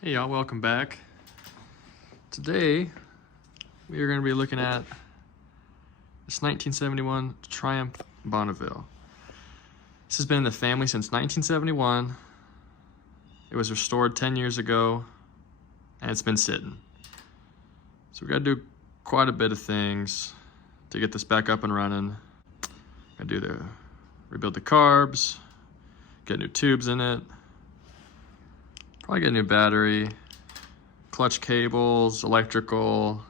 Hey y'all, welcome back. Today we are going to be looking at this 1971 Triumph Bonneville. This has been in the family since 1971. It was restored 10 years ago and it's been sitting. So we got to do quite a bit of things to get this back up and running. Got to rebuild the carbs, get new tubes in it, probably get a new battery, clutch cables, electrical,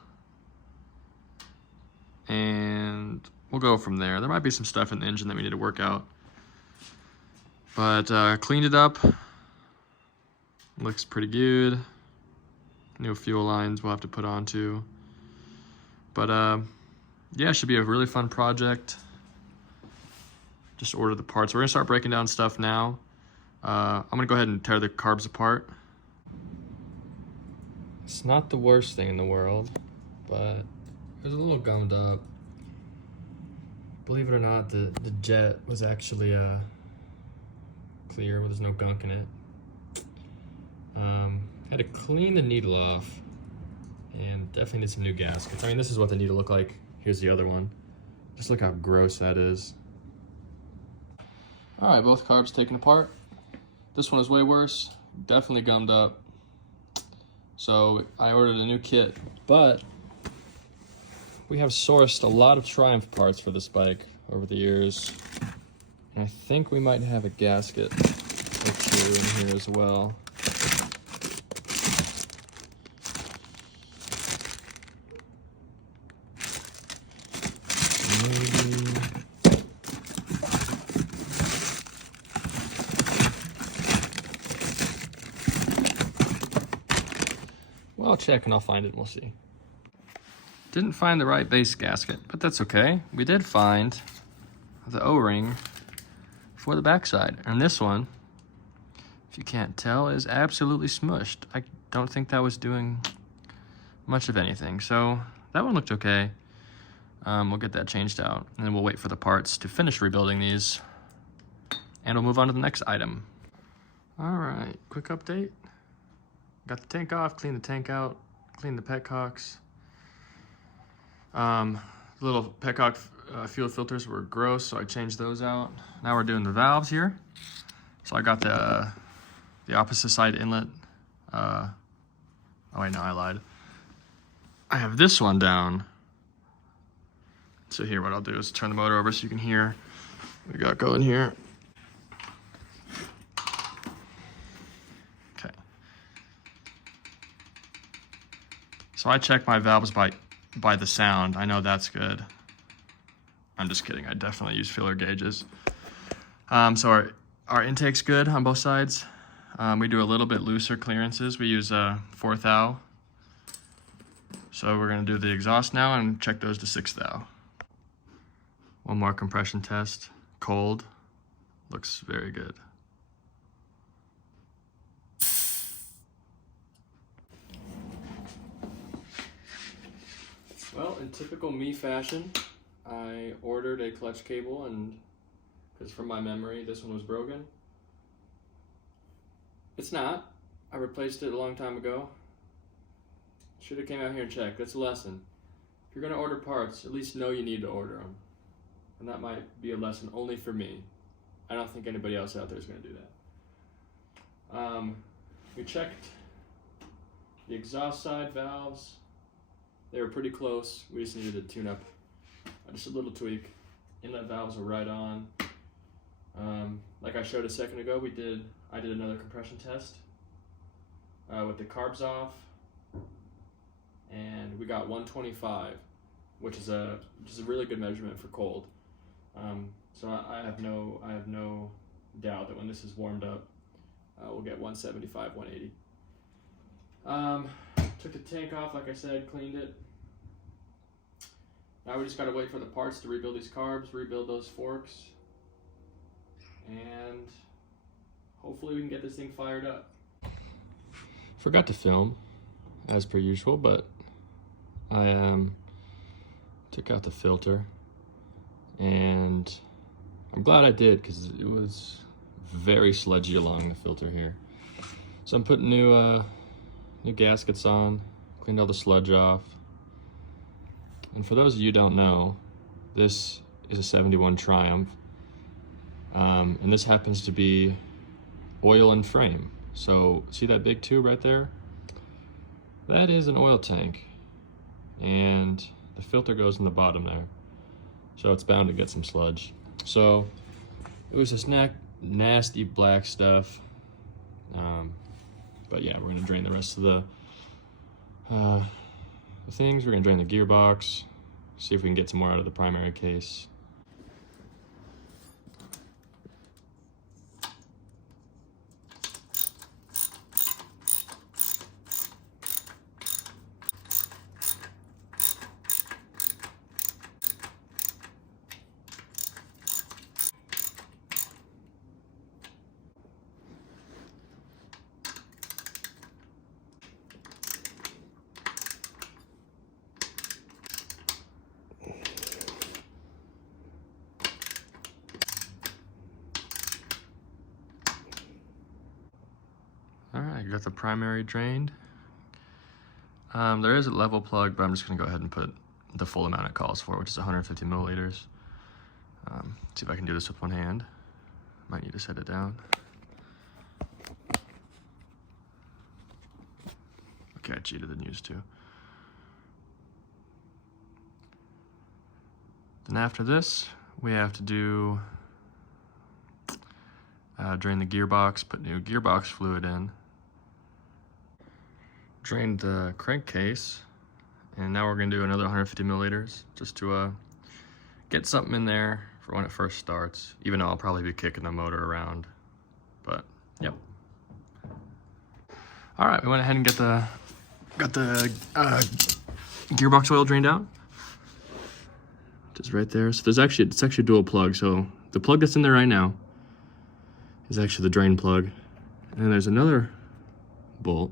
and we'll go from there. There might be some stuff in the engine that we need to work out. But cleaned it up. Looks pretty good. New fuel lines we'll have to put on too. But yeah, it should be a really fun project. Just order the parts. We're gonna start breaking down stuff now. I'm gonna go ahead and tear the carbs apart. It's not the worst thing in the world, but it was a little gummed up. Believe it or not, the jet was actually clear, there's no gunk in it. Had to clean the needle off and definitely need some new gaskets. I mean, this is what the needle looked like. Here's the other one. Just look how gross that is. All right, both carbs taken apart. This one is way worse, definitely gummed up. So I ordered a new kit, but we have sourced a lot of Triumph parts for this bike over the years. And I think we might have a gasket or two in here as well. Well, I'll check and I'll find it and we'll see. Didn't find the right base gasket, but that's okay. We did find the O-ring for the backside. And this one, if you can't tell, is absolutely smushed. I don't think that was doing much of anything. So that one looked okay. We'll get that changed out and then we'll wait for the parts to finish rebuilding these and we'll move on to the next item. All right, quick update. Got the tank off, cleaned the tank out, cleaned the petcocks. The little petcock fuel filters were gross, so I changed those out. Now we're doing the valves here. So I got the opposite side inlet. Oh wait, no, I lied. I have this one down. So here, what I'll do is turn the motor over so you can hear what we got going here. Okay. So I check my valves by the sound. I know that's good. I'm just kidding. I definitely use feeler gauges. So our intake's good on both sides. We do a little bit looser clearances. We use 4th thou. So we're gonna do the exhaust now and check those to 6th thou. One more compression test. Cold. Looks very good. Well, in typical me fashion, I ordered a clutch cable and because from my memory, this one was broken. It's not. I replaced it a long time ago. Should have came out here and checked. That's a lesson. If you're gonna order parts, at least know you need to order them. And that might be a lesson only for me. I don't think anybody else out there is gonna do that. We checked the exhaust side valves. They were pretty close. We just needed to tune up just a little tweak. Inlet valves are right on. Like I showed a second ago, I did another compression test with the carbs off, and we got 125, which is a really good measurement for cold. So I have no doubt that when this is warmed up, we'll get 175, 180. Took the tank off, like I said, cleaned it. Now we just gotta wait for the parts to rebuild these carbs, rebuild those forks, and hopefully we can get this thing fired up. Forgot to film, as per usual, but I took out the filter, and I'm glad I did because it was very sludgy along the filter here. So I'm putting new New gaskets on, cleaned all the sludge off. And for those of you who don't know, this is a 71 Triumph. And this happens to be oil and frame. So see that big tube right there? That is an oil tank. And the filter goes in the bottom there. So it's bound to get some sludge. So it was this nasty black stuff. But yeah, we're gonna drain the rest of the things. We're gonna drain the gearbox, see if we can get some more out of the primary case. All right, got the primary drained. There is a level plug, but I'm just gonna go ahead and put the full amount it calls for, which is 150 milliliters. See if I can do this with one hand. Might need to set it down. Okay, I cheated than used to. Then after this, we have to do drain the gearbox, put new gearbox fluid in. Drained the crankcase, and now we're gonna do another 150 milliliters just to get something in there for when it first starts, even though I'll probably be kicking the motor around, but yep. All right, we went ahead and got the gearbox oil drained out. Just right there. So it's actually dual plug. So the plug that's in there right now is actually the drain plug, and then there's another bolt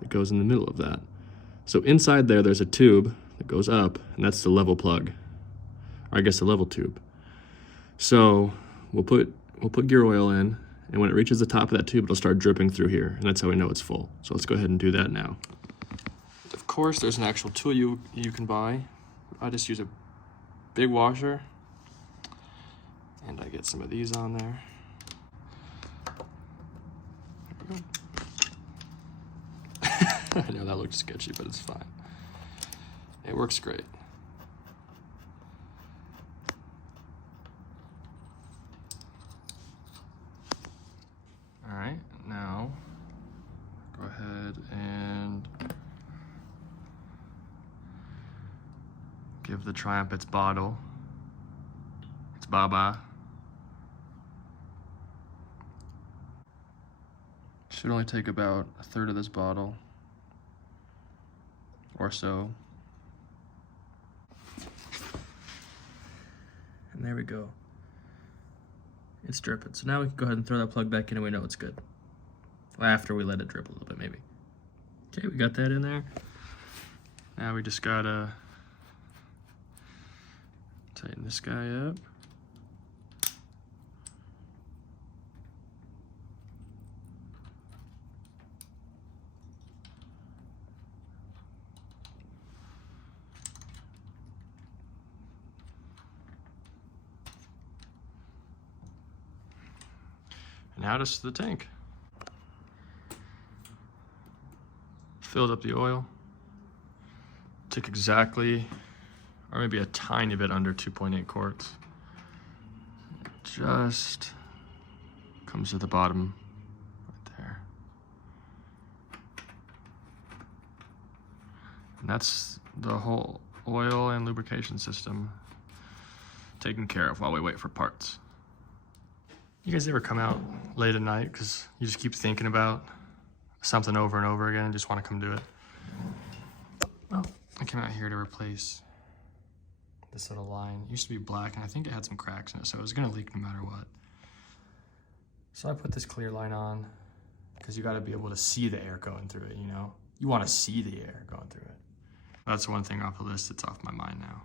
that goes in the middle of that. So inside there's a tube that goes up, and that's the level plug, or I guess the level tube. So we'll put gear oil in, and when it reaches the top of that tube, it'll start dripping through here, and that's how we know it's full. So let's go ahead and do that now. Of course, there's an actual tool you can buy. I just use a big washer, and I get some of these on there. There we go. I know that looked sketchy, but it's fine. It works great. All right, now go ahead and give the Triumph its bottle. It's Baba. Should only take about a third of this bottle or so. And there we go. It's dripping. So now we can go ahead and throw that plug back in and we know it's good. Well, after we let it drip a little bit, maybe. Okay, we got that in there. Now we just gotta tighten this guy up. Now just the tank. Filled up the oil. Took exactly, or maybe a tiny bit under 2.8 quarts. Just comes to the bottom right there. And that's the whole oil and lubrication system taken care of while we wait for parts. You guys ever come out late at night because you just keep thinking about something over and over again and just want to come do it? Well, I came out here to replace this little line. It used to be black, and I think it had some cracks in it, so it was going to leak no matter what. So I put this clear line on because you got to be able to see the air going through it, you know? You want to see the air going through it. That's one thing off the list that's off my mind now.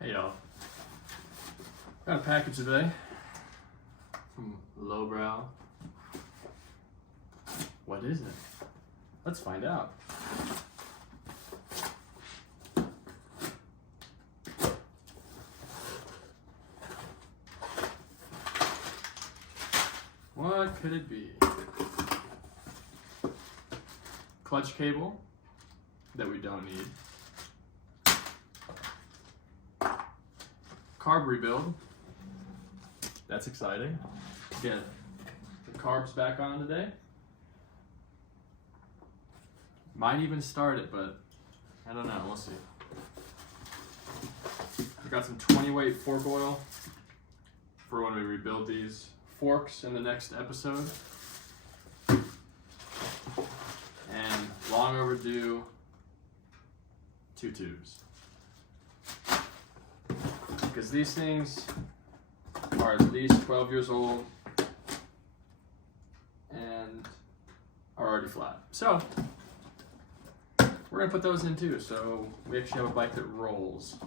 Hey, y'all. Got a package today from Lowbrow. What is it? Let's find out. What could it be? Clutch cable that we don't need. Carb rebuild. That's exciting. Get the carbs back on today. Might even start it, but I don't know. We'll see. We got some 20 weight fork oil for when we rebuild these forks in the next episode. And long overdue 2 tubes. Because these things are at least 12 years old and are already flat. So we're gonna put those in too, so we actually have a bike that rolls.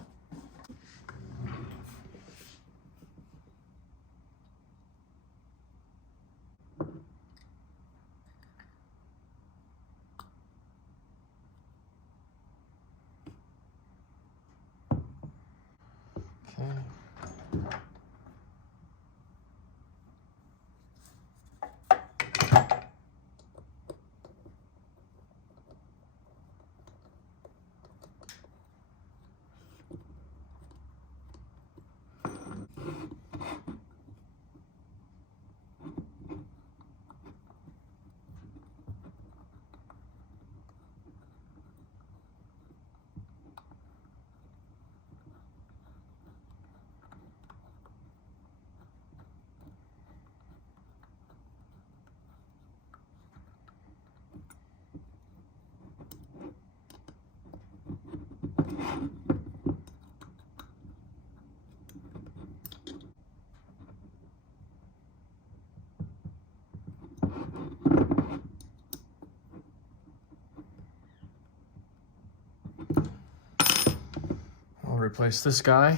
I'll replace this guy.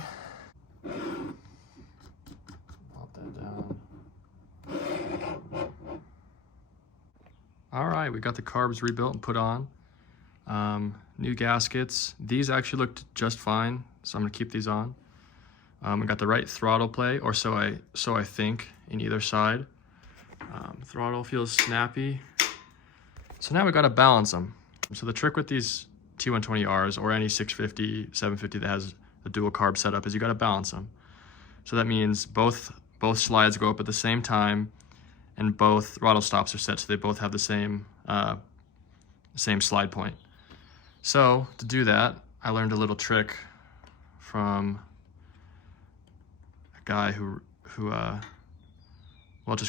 Pop that down. All right, we got the carbs rebuilt and put on. New gaskets. These actually looked just fine, so I'm gonna keep these on. We got the right throttle play, or so I think, in either side. Throttle feels snappy. So now we gotta balance them. So the trick with these T120Rs or any 650, 750 that has a dual carb setup is you gotta balance them. So that means both slides go up at the same time and both throttle stops are set so they both have the same slide point. So to do that, I learned a little trick from a guy who we'll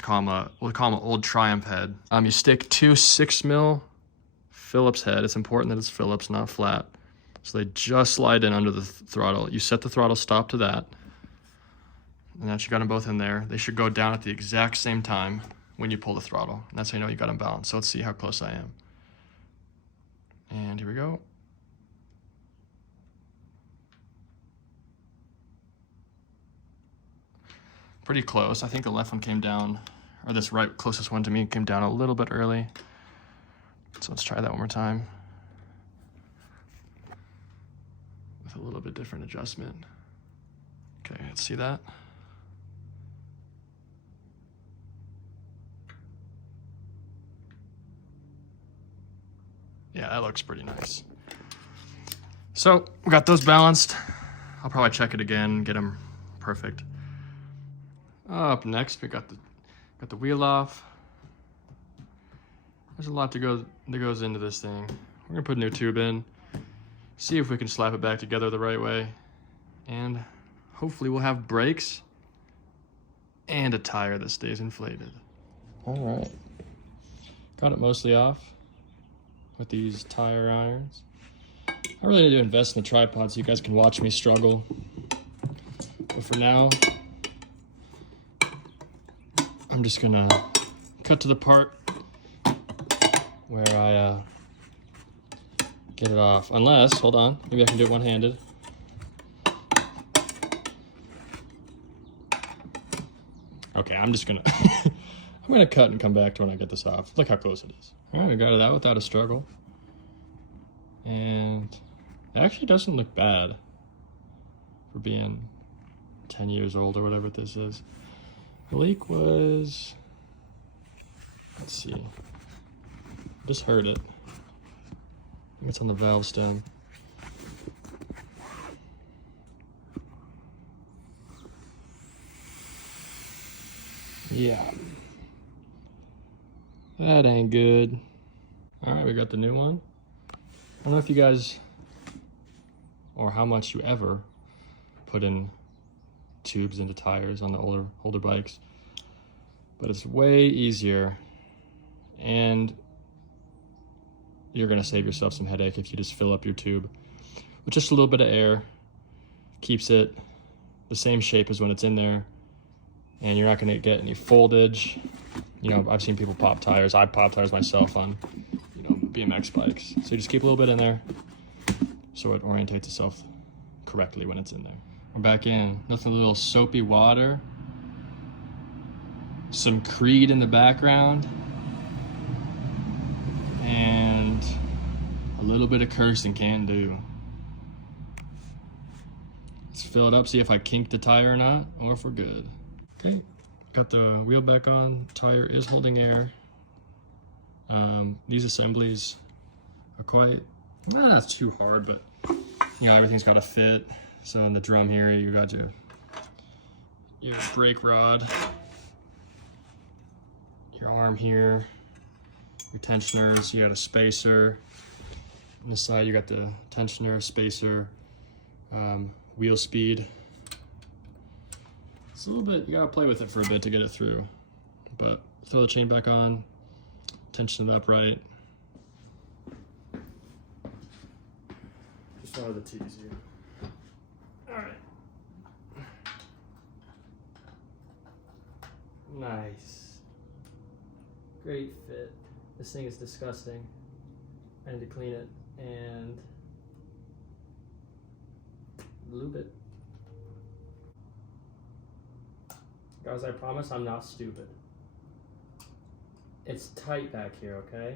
call him an old Triumph head. You stick 2 6mm Phillips head. It's important that it's Phillips, not flat. So they just slide in under the throttle. You set the throttle stop to that. And that's you got them both in there. They should go down at the exact same time when you pull the throttle. And that's how you know you got them balanced. So let's see how close I am. And here we go. Pretty close. I think the left one came down, or this right closest one to me came down a little bit early. So let's try that one more time. With a little bit different adjustment. Okay, let's see that. Yeah, that looks pretty nice. So we got those balanced. I'll probably check it again, get them perfect. Up next, we got the wheel off. There's a lot that goes into this thing. We're gonna put a new tube in, see if we can slap it back together the right way, and hopefully we'll have brakes and a tire that stays inflated. All right, got it mostly off with these tire irons. I really need to invest in the tripod so you guys can watch me struggle. But for now, I'm just gonna cut to the part where I get it off. Unless, hold on, maybe I can do it one-handed. Okay, I'm just gonna I'm gonna cut and come back to when I get this off. Look how close it is. All right, I got it out without a struggle. And it actually doesn't look bad for being 10 years old or whatever this is. The leak was, let's see, just heard it. I think it's on the valve stem. Yeah, that ain't good. All right, we got the new one. I don't know if you guys, or how much you ever put in tubes into tires on the older bikes, but it's way easier, and you're gonna save yourself some headache if you just fill up your tube with just a little bit of air. Keeps it the same shape as when it's in there, and you're not gonna get any foldage. You know, I've seen people pop tires. I pop tires myself on, you know, BMX bikes. So you just keep a little bit in there so it orientates itself correctly when it's in there. We're back in. Nothing, a little soapy water. Some Creed in the background. And a little bit of cursing can do. Let's fill it up, see if I kinked the tire or not, or if we're good. Okay, got the wheel back on. Tire is holding air. These assemblies are quite, not too hard, but you know, everything's got to fit. So in the drum here, you got your brake rod, your arm here, your tensioners, you got a spacer. On this side, you got the tensioner, spacer, wheel speed. It's a little bit, you gotta play with it for a bit to get it through. But throw the chain back on, tension it up right. Just wanted to tease you. All right. Nice. Great fit. This thing is disgusting. I need to clean it and lube it. Guys, I promise I'm not stupid. It's tight back here, okay?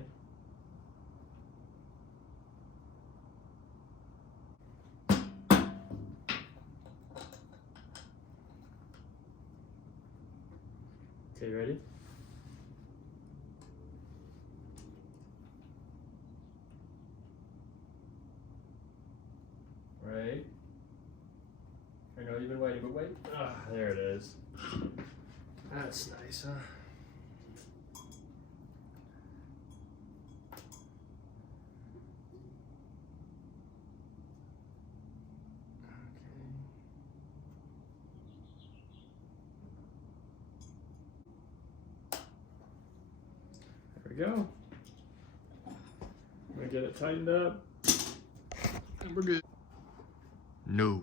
Okay, ready? Right. I know you've been waiting, but wait. Ah, there it is. That's nice, huh? There we go. I'm gonna get it tightened up. And we're good. No.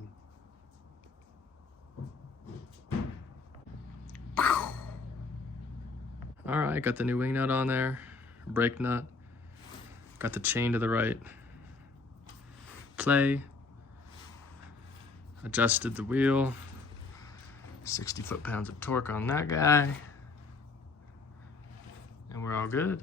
All right, got the new wing nut on there, brake nut, got the chain to the right, play, adjusted the wheel, 60 foot-pounds of torque on that guy, and we're all good.